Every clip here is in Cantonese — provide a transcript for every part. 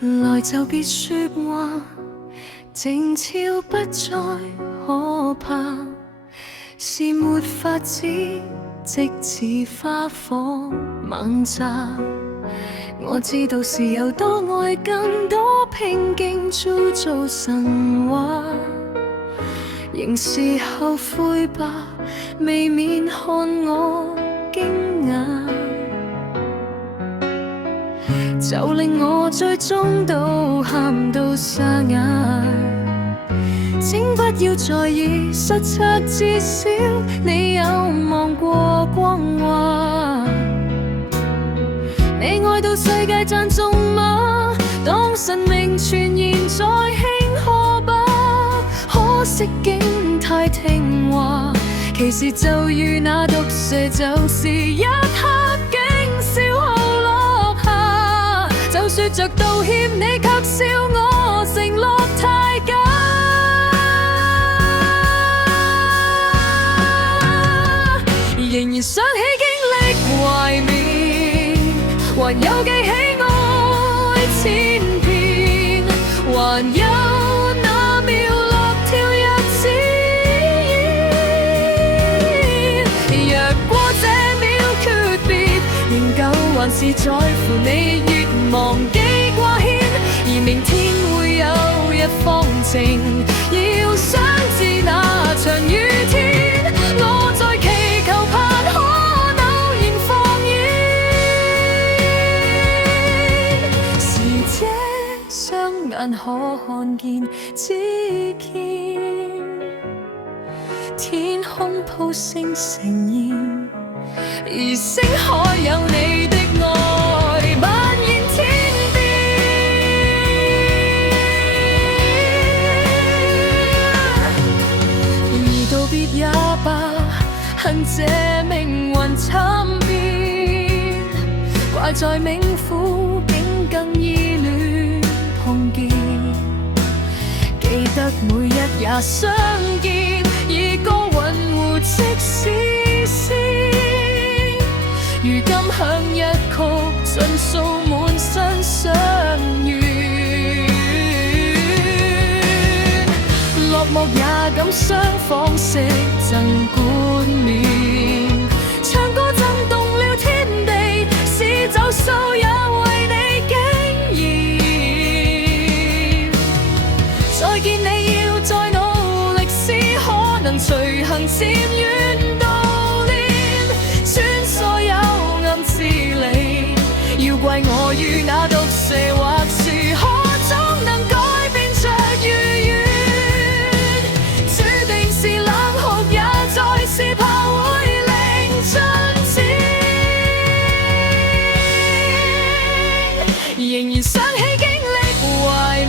來就別說話，靜悄不再可怕，是沒法子，即似花火猛炸。我知道是有多愛，更多拼勁鑄造神話，仍是後悔吧，未免看我驚訝，就令我最終都喊到沙啞。請不要在意，實測至少你有望過光華。你愛到世界讚頌嗎？當神明傳言再慶賀吧。可惜竟太聽話，其實就如那毒蛇，就是一刻竟消耗落下。就說着道歉，你卻笑我承諾太假。仍然想起經歷懷緬，還有記起愛千遍，還有那秒樂跳躍指引。若過這秒訣別，仍舊還是在乎你，越忘記掛牽，而明天會有日放晴，要想知那場雨天，我在祈求盼可偶然放映，是這雙眼可看見只見天空鋪星呈現，而星海有你的愛蔓延天邊。而道別也罷，恨這命運參變，怪在冥府竟更依戀碰見。記得每日也相見，以歌韻護即使先，如今響一曲盡訴滿身相怨。落寞也敢雙方式贈冠冕，唱歌震動了天地，是走數也為你驚豔。再見你要再努力時，可能隨行漸遠悼念，穿梭幽暗之里，要怪我與那毒蛇，或是可總能改變着愉悅。注定是冷酷，也再是怕會令進展。仍然想起經歷懷緬，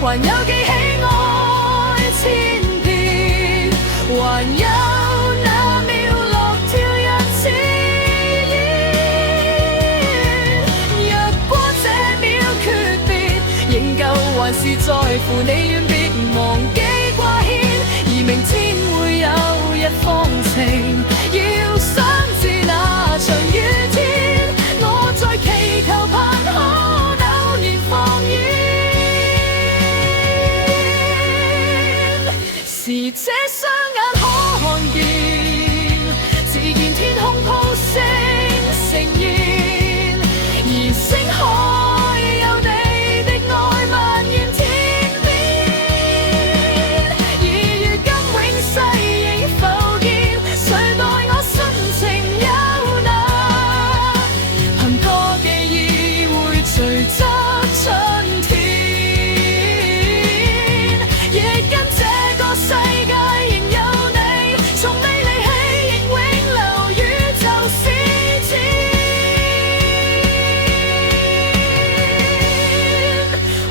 還有記起愛千遍，還有那秒樂跳躍指引。若過這秒訣別，仍舊還是在乎你，願別忘記掛牽，而明天會有日放晴，要想知那場雨天，我在祈求盼可偶然放映。是這雙眼可看見，只見天空鋪星呈現，而星海有你的愛蔓延天邊。而如今永世仍浮現，誰待我深情有那，憑歌記憶會隨側春天，亦跟這個世界仍有你，從未離棄，仍永留宇宙史前。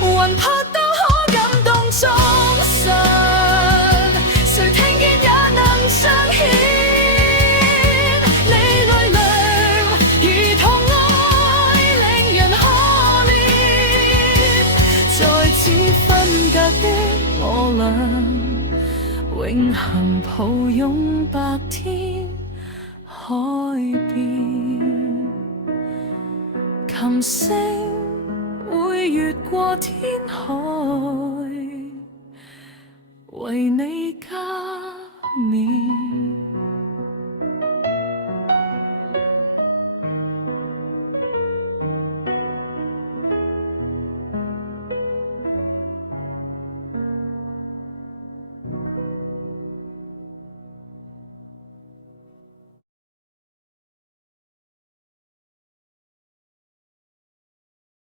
魂魄都可感動終身，誰聽見也能彰顯。你淚涼，如同愛令人可憐，在此分隔的我倆，永恆抱擁白天海邊，琴聲會過天海，為你